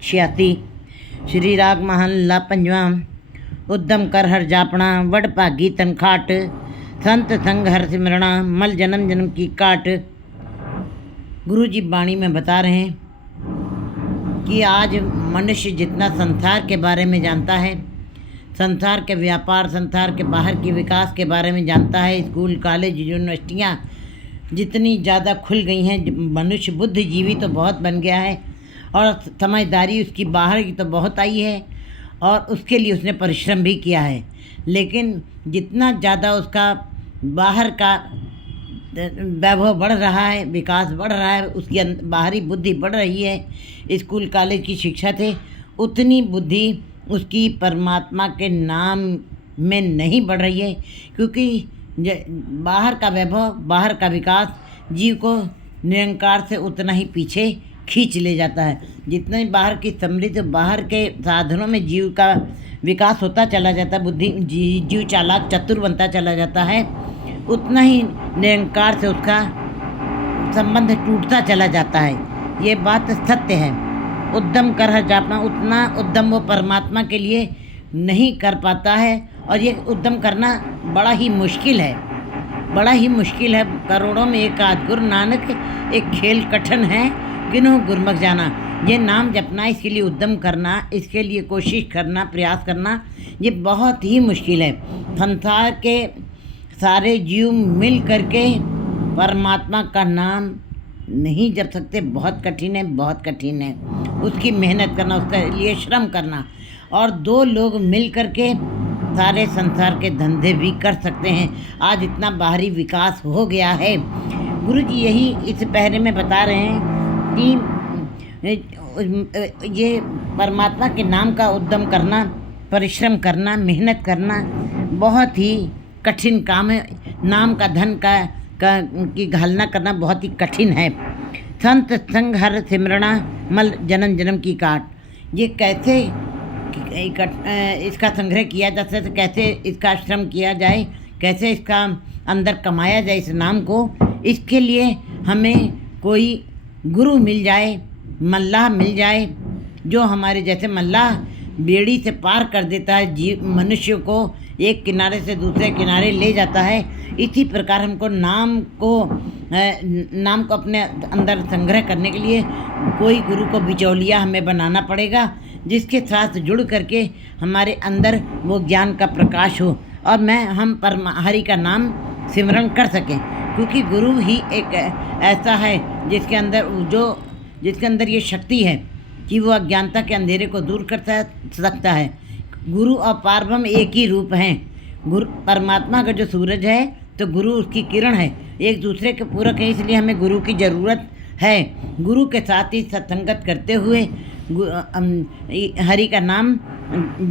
छियासी। श्री राग महल्ला पंजवा। उद्यम कर हर जापना, वड भागी तनखाट, संत संग हर सिमरना, मल जन्म जन्म की काट। गुरु जी वाणी में बता रहे हैं कि आज मनुष्य जितना संसार के बारे में जानता है, संसार के व्यापार, संसार के बाहर के विकास के बारे में जानता है, स्कूल कॉलेज यूनिवर्सिटियाँ जितनी ज़्यादा खुल गई हैं, मनुष्य बुद्धिजीवी तो बहुत बन गया है और समझदारी उसकी बाहर की तो बहुत आई है और उसके लिए उसने परिश्रम भी किया है। लेकिन जितना ज़्यादा उसका बाहर का वैभव बढ़ रहा है, विकास बढ़ रहा है, उसकी बाहरी बुद्धि बढ़ रही है, स्कूल कॉलेज की शिक्षा से, उतनी बुद्धि उसकी परमात्मा के नाम में नहीं बढ़ रही है। क्योंकि बाहर का वैभव, बाहर का विकास जीव को निरंकार से उतना ही पीछे खींच ले जाता है। जितना ही बाहर की समृद्धि, बाहर के साधनों में जीव का विकास होता चला जाता है, बुद्धि जीव चालाक चतुर बनता चला जाता है, उतना ही निरंकार से उसका संबंध टूटता चला जाता है। ये बात सत्य है। उद्यम कर हर जापना, उतना उद्यम वो परमात्मा के लिए नहीं कर पाता है और ये उद्यम करना बड़ा ही मुश्किल है, बड़ा ही मुश्किल है। करोड़ों में एक आध गुरु नानक, एक खेल कठिन है किन्हों गुरमुख जाना। ये नाम जपना, इसके लिए उद्यम करना, इसके लिए कोशिश करना, प्रयास करना, ये बहुत ही मुश्किल है। संसार के सारे जीव मिल करके परमात्मा का नाम नहीं जप सकते, बहुत कठिन है, बहुत कठिन है। उसकी मेहनत करना, उसके लिए श्रम करना, और दो लोग मिल करके सारे संसार के धंधे भी कर सकते हैं। आज इतना बाहरी विकास हो गया है। गुरु जी यही इस पहरे में बता रहे हैं कि ये परमात्मा के नाम का उद्यम करना, परिश्रम करना, मेहनत करना बहुत ही कठिन काम है। नाम का धन की घालना करना बहुत ही कठिन है। संत संग हर सिमरना, मल जन्म जन्म की काट। ये कैसे इसका संग्रह किया जा सकता, कैसे इसका श्रम किया जाए, कैसे इसका अंदर कमाया जाए इस नाम को, इसके लिए हमें कोई गुरु मिल जाए, मल्लाह मिल जाए, जो हमारे जैसे मल्लाह बेड़ी से पार कर देता है, जीव मनुष्य को एक किनारे से दूसरे किनारे ले जाता है। इसी प्रकार हमको नाम को अपने अंदर संग्रह करने के लिए कोई गुरु को बिचौलिया हमें बनाना पड़ेगा, जिसके साथ जुड़ करके हमारे अंदर वो ज्ञान का प्रकाश हो और हम हरि का नाम सिमरण कर सकें। क्योंकि गुरु ही एक ऐसा है जिसके अंदर ये शक्ति है कि वो अज्ञानता के अंधेरे को दूर कर सकता है। गुरु और पारब्रह्म एक ही रूप हैं। गुरु परमात्मा का जो सूरज है तो गुरु उसकी किरण है, एक दूसरे के पूरक है, इसलिए हमें गुरु की ज़रूरत है। गुरु के साथ ही सत्संगत करते हुए हरि का नाम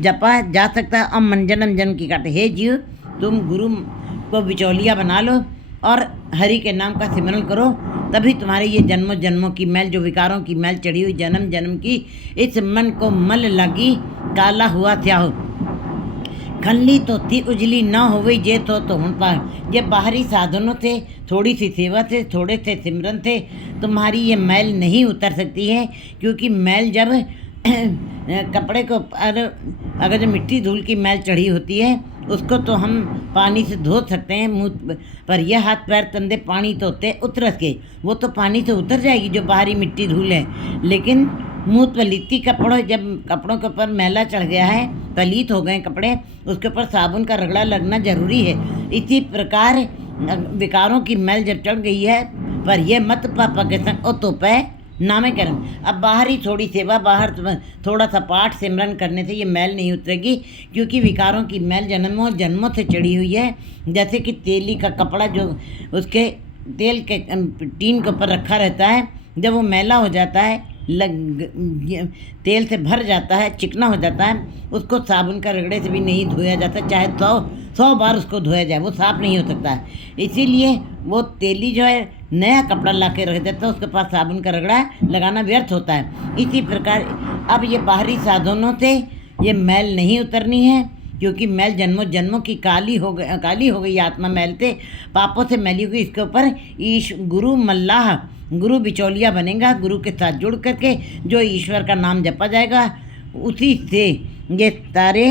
जपा जा सकता है। और मन जन्म जन्म की काट। हे जीव, तुम गुरु को बिचौलिया बना लो और हरि के नाम का सिमरण करो, तभी तुम्हारे ये जन्मों जन्मों की मैल, जो विकारों की मैल चढ़ी हुई जन्म जन्म की, इस मन को मल लगी काला हुआ स्याह। खनली तो थी उजली न हो गई जे तो हुन पाए। ये बाहरी साधनों से, थोड़ी सी सेवा से, थोड़े से सिमरन से तुम्हारी ये मैल नहीं उतर सकती है। क्योंकि मैल जब कपड़े के ऊपर अगर जो मिट्टी धूल की मैल चढ़ी होती है, उसको तो हम पानी से धो सकते हैं मुँह पर, यह हाथ पैर कंधे पानी तो होते उतरस के, वो तो पानी से उतर जाएगी जो बाहरी मिट्टी धूल है। लेकिन मुँह पर लिट्टी कपड़ों, जब कपड़ों के ऊपर मैला चढ़ गया है, पलीत हो गए कपड़े, उसके ऊपर साबुन का रगड़ा लगना जरूरी है। इसी प्रकार विकारों की मैल जब चढ़ गई है, पर यह मत पापा के संग ओ तो पै नामे करम। अब बाहरी थोड़ी सेवा, बाहर थोड़ा सा पाठ सिमरन करने से ये मैल नहीं उतरेगी। क्योंकि विकारों की मैल जन्मों जन्मों से चढ़ी हुई है। जैसे कि तेली का कपड़ा जो उसके तेल के टीन के ऊपर रखा रहता है, जब वो मैला हो जाता है, तेल से भर जाता है, चिकना हो जाता है, उसको साबुन का रगड़े से भी नहीं धोया जाता, चाहे 100 बार उसको धोया जाए, वो साफ नहीं हो सकता है। इसीलिए वो तेली जो है नया कपड़ा ला के रख देता है, उसके पास साबुन का रगड़ा लगाना व्यर्थ होता है। इसी प्रकार अब ये बाहरी साधनों से ये मैल नहीं उतरनी है, क्योंकि मैल जन्मों जन्मों की काली हो गई आत्मा मैल से, पापों से मैली हो गई। इसके ऊपर गुरु मल्लाह, गुरु बिचौलिया बनेगा। गुरु के साथ जुड़ करके जो ईश्वर का नाम जपा जाएगा, उसी से ये सारे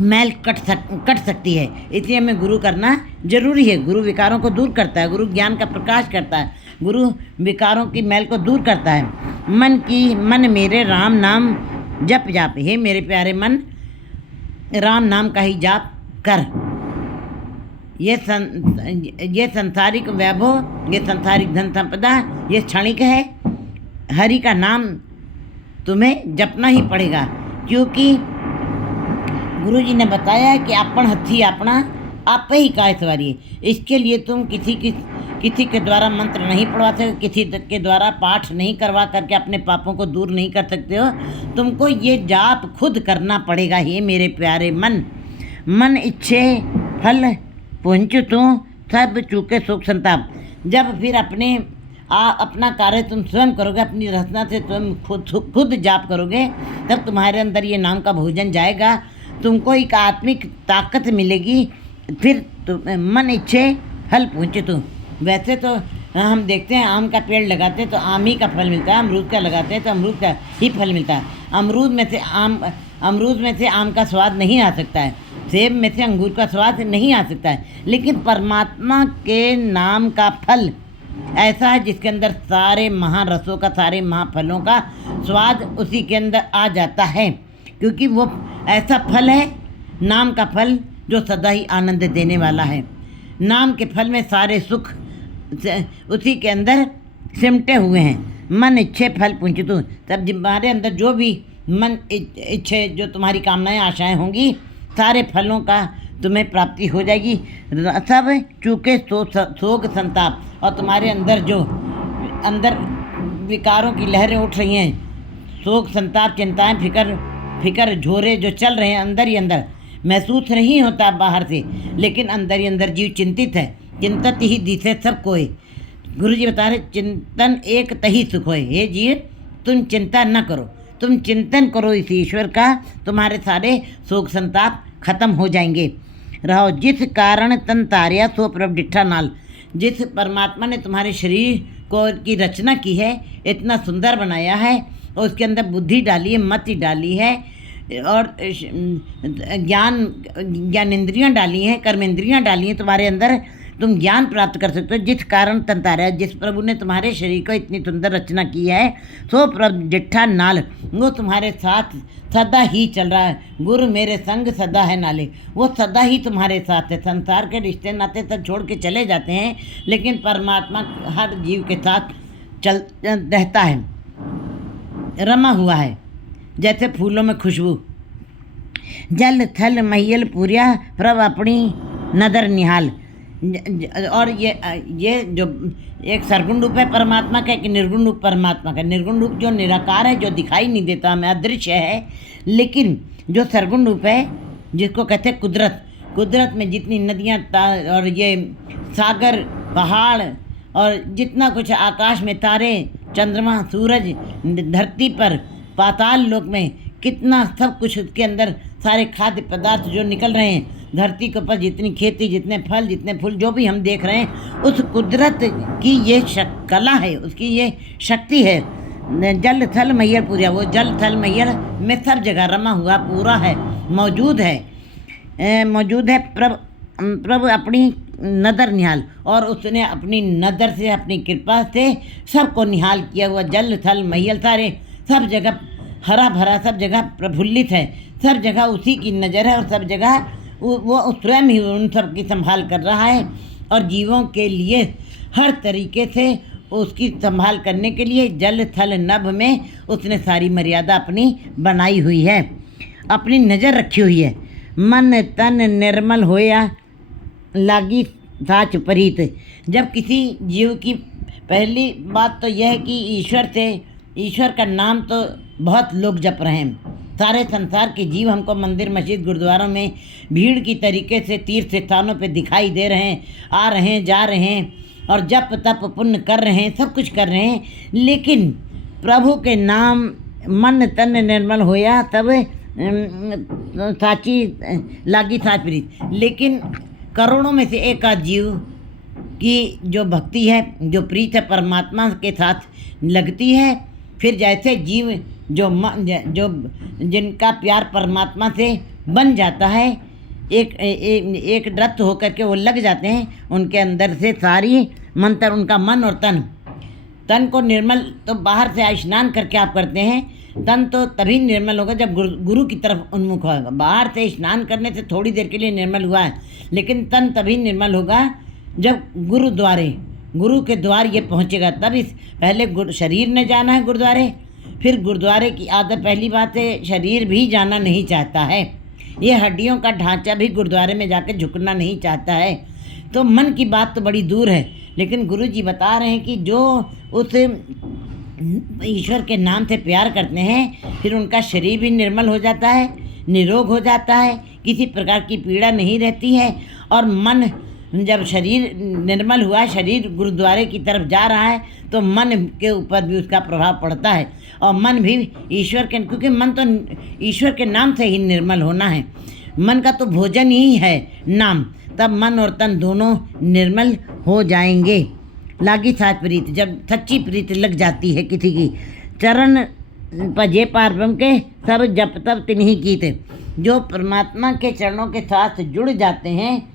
मैल कट सकती है। इसलिए हमें गुरु करना जरूरी है। गुरु विकारों को दूर करता है, गुरु ज्ञान का प्रकाश करता है, गुरु विकारों की मैल को दूर करता है। मन मेरे राम नाम जप जाप, हे मेरे प्यारे मन, राम नाम का ही जाप कर। ये संसारिक वैभव, ये संसारिक धन संपदा, ये क्षणिक है। हरि का नाम तुम्हें जपना ही पड़ेगा, क्योंकि गुरु जी ने बताया है कि अपन हथी अपना आप ही का सवारी। इसके लिए तुम किसी के द्वारा मंत्र नहीं पढ़वा सकते, किसी के द्वारा पाठ नहीं करवा करके अपने पापों को दूर नहीं कर सकते हो। तुमको ये जाप खुद करना पड़ेगा। हे मेरे प्यारे मन इच्छे फल पुंज तू सब चूके सुख संताप। जब फिर अपना कार्य तुम स्वयं करोगे, अपनी रचना से तुम खुद जाप करोगे, तब तुम्हारे अंदर ये नाम का भोजन जाएगा, तुमको एक आत्मिक ताकत मिलेगी। फिर मन इच्छे फल पूछे तू। वैसे तो हम देखते हैं आम का पेड़ लगाते हैं तो आम ही का फल मिलता है, अमरूद का लगाते हैं तो अमरूद का ही फल मिलता है। अमरूद में से आम का स्वाद नहीं आ सकता है, सेब में से अंगूर का स्वाद नहीं आ सकता है, लेकिन परमात्मा के नाम का फल ऐसा है जिसके अंदर सारे महारसों का, सारे महाफलों का स्वाद उसी के अंदर आ जाता है। क्योंकि वो ऐसा फल है, नाम का फल, जो सदा ही आनंद देने वाला है। नाम के फल में सारे सुख उसी के अंदर सिमटे हुए हैं। मन इच्छे फल पुंजतु। तब तुम्हारे अंदर जो भी मन इच्छे, जो तुम्हारी कामनाएं आशाएं होंगी, सारे फलों का तुम्हें प्राप्ति हो जाएगी। सब चूके शोक संताप, और तुम्हारे अंदर जो विकारों की लहरें उठ रही हैं, शोक संताप चिंताएं फिकर झोरे जो चल रहे हैं अंदर ही अंदर, महसूस नहीं होता बाहर से, लेकिन अंदर ही अंदर जीव चिंतित है। चिंतत ही दिसे सब कोई। गुरु जी बता रहे चिंतन एक तही सुख होए। हे जीव, तुम चिंता न करो, तुम चिंतन करो इस ईश्वर का, तुम्हारे सारे शोक संताप खत्म हो जाएंगे। रहो जिस कारण तन तारिया सो प्रभ डिठा नाल। जिस परमात्मा ने तुम्हारे शरीर को की रचना की है, इतना सुंदर बनाया है, और उसके अंदर बुद्धि डाली है, मति डाली है, और ज्ञानेंद्रियाँ डाली हैं, कर्मेंद्रियाँ डाली हैं तुम्हारे अंदर, तुम ज्ञान प्राप्त कर सकते हो। जिस कारण तंतारा, जिस प्रभु ने तुम्हारे शरीर को इतनी सुंदर रचना की है, सो प्रभु जिठा नाल, वो तुम्हारे साथ सदा ही चल रहा है। गुरु मेरे संग सदा है नाले, वो सदा ही तुम्हारे साथ है। संसार के रिश्ते नाते सब छोड़ के चले जाते हैं, लेकिन परमात्मा हर जीव के साथ चल रहता है, रमा हुआ है, जैसे फूलों में खुशबू। जल थल महियल पूरिया प्रभ अपनी नदर निहाल। और ये जो एक सरगुण रूप है परमात्मा का, एक निर्गुण रूप परमात्मा का। निर्गुण रूप जो निराकार है, जो दिखाई नहीं देता, हमें अदृश्य है, लेकिन जो सरगुण रूप है, जिसको कहते हैं कुदरत में जितनी नदियाँ और ये सागर, पहाड़, और जितना कुछ आकाश में तारे, चंद्रमा, सूरज, धरती पर, पाताल लोक में कितना सब कुछ, उसके अंदर सारे खाद्य पदार्थ जो निकल रहे हैं, धरती के ऊपर जितनी खेती, जितने फल, जितने फूल, जो भी हम देख रहे हैं, उस कुदरत की ये कला है, उसकी ये शक्ति है। जल थल मैयर पूरा, वो जल थल मैयर में सब जगह रमा हुआ पूरा है, मौजूद है। प्रभु अपनी नदर निहाल, और उसने अपनी नदर से, अपनी कृपा से सबको निहाल किया हुआ। जल थल मैयल सारे सब जगह हरा भरा, सब जगह प्रफुल्लित है, सब जगह उसी की नज़र है, और सब जगह वो स्वयं ही उन सब की संभाल कर रहा है। और जीवों के लिए हर तरीके से उसकी संभाल करने के लिए जल थल नभ में उसने सारी मर्यादा अपनी बनाई हुई है, अपनी नज़र रखी हुई है। मन तन निर्मल होया लागी साच परीत। जब किसी जीव की, पहली बात तो यह है कि ईश्वर का नाम तो बहुत लोग जप रहे हैं। सारे संसार के जीव हमको मंदिर, मस्जिद, गुरुद्वारों में भीड़ की तरीके से तीर्थ स्थानों पे दिखाई दे रहे हैं, आ रहे हैं, जा रहे हैं, और जप तप पुण्य कर रहे हैं, सब कुछ कर रहे हैं। लेकिन प्रभु के नाम मन तन निर्मल होया, तब साची लागी साच प्रीत। लेकिन करोड़ों में से एक आध जीव की जो भक्ति है, जो प्रीत है परमात्मा के साथ लगती है। फिर जैसे जीव जो जिनका प्यार परमात्मा से बन जाता है, एक रत होकर के वो लग जाते हैं, उनके अंदर से सारी मंत्र, उनका मन और तन को निर्मल तो बाहर से स्नान करके आप करते हैं, तन तो तभी निर्मल होगा जब गुरु की तरफ उन्मुख होगा। बाहर से स्नान करने से थोड़ी देर के लिए निर्मल हुआ है, लेकिन तन तभी निर्मल होगा जब गुरु के द्वार ये पहुँचेगा। तब इस पहले शरीर ने जाना है गुरुद्वारे, फिर गुरुद्वारे की आदत। पहली बात है, शरीर भी जाना नहीं चाहता है, ये हड्डियों का ढांचा भी गुरुद्वारे में जाकर झुकना नहीं चाहता है। तो मन की बात तो बड़ी दूर है, लेकिन गुरु जी बता रहे हैं कि जो उस ईश्वर के नाम से प्यार करते हैं, फिर उनका शरीर भी निर्मल हो जाता है, निरोग हो जाता है, किसी प्रकार की पीड़ा नहीं रहती है। और मन, जब शरीर निर्मल हुआ, शरीर गुरुद्वारे की तरफ जा रहा है, तो मन के ऊपर भी उसका प्रभाव पड़ता है। और मन भी ईश्वर के, क्योंकि मन तो ईश्वर के नाम से ही निर्मल होना है, मन का तो भोजन ही है नाम। तब मन और तन दोनों निर्मल हो जाएंगे। लागी साच प्रीत, जब सच्ची प्रीत लग जाती है किसी की, चरण पजे पारब्रह्म के सब जप तब तिन्हीं कीते। जो परमात्मा के चरणों के साथ जुड़ जाते हैं,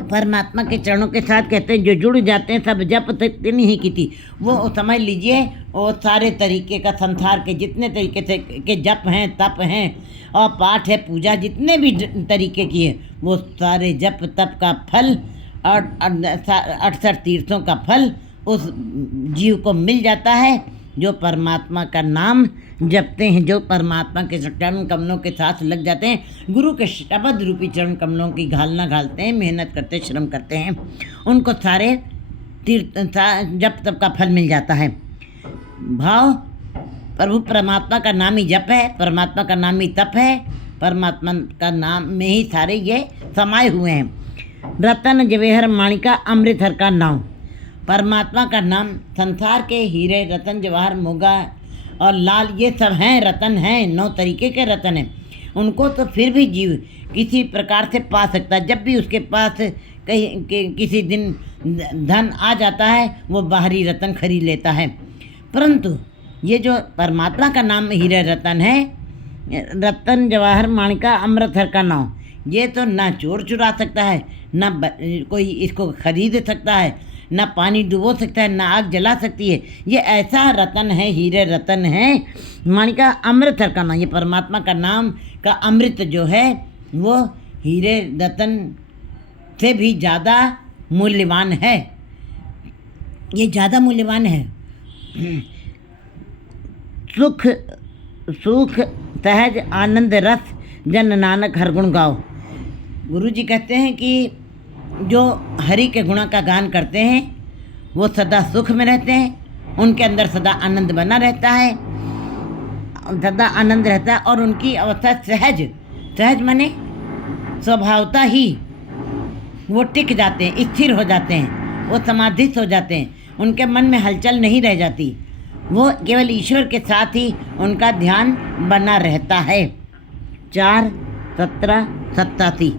परमात्मा के चरणों के साथ कहते हैं जो जुड़ जाते हैं, सब जप तिन्हीं की थी। वो समझ लीजिए, वो सारे तरीके का, संसार के जितने तरीके से के जप हैं, तप हैं और पाठ है, पूजा, जितने भी तरीके की है, वो सारे जप तप का फल और 68 तीर्थों का फल उस जीव को मिल जाता है जो परमात्मा का नाम जपते हैं, जो परमात्मा के चरण कमलों के साथ लग जाते हैं, गुरु के शब्द रूपी चरण कमलों की घालना घालते हैं, मेहनत करते, श्रम करते हैं, उनको सारे तीर्थ जप तप का फल मिल जाता है। भाव, प्रभु परमात्मा का नाम ही जप है, परमात्मा का नाम ही तप है, परमात्मा का नाम में ही सारे ये समाये हुए हैं। रतन जवेहर माणिका अमृतहर का नाम, परमात्मा का नाम। संसार के हीरे, रतन, जवाहर, मोगा और लाल, ये सब हैं, रतन हैं, 9 तरीके के रतन हैं। उनको तो फिर भी जीव किसी प्रकार से पा सकता है। जब भी उसके पास कहीं किसी दिन धन आ जाता है, वो बाहरी रतन खरीद लेता है। परंतु ये जो परमात्मा का नाम हीरे रतन है, रतन जवाहर माणिका अमृतहर का नाम, ये तो ना चोर चुरा सकता है, ना कोई इसको खरीद सकता है, ना पानी डुबो सकता है, ना आग जला सकती है। ये ऐसा रतन है, हीरे रतन है। माणिका अमृतहर का नाम, ये परमात्मा का नाम का अमृत जो है, वो हीरे रतन से भी ज़्यादा मूल्यवान है। ये ज़्यादा मूल्यवान है। सुख सहज आनंद रस जन नानक हर गुण गाओ। गुरु जी कहते हैं कि जो हरि के गुणों का गान करते हैं, वो सदा सुख में रहते हैं, उनके अंदर सदा आनंद बना रहता है, सदा आनंद रहता है। और उनकी अवस्था सहज माने स्वभावता ही वो टिक जाते हैं, स्थिर हो जाते हैं, वो समाधिस्थ हो जाते हैं, उनके मन में हलचल नहीं रह जाती, वो केवल ईश्वर के साथ ही उनका ध्यान बना रहता है। 4-17-87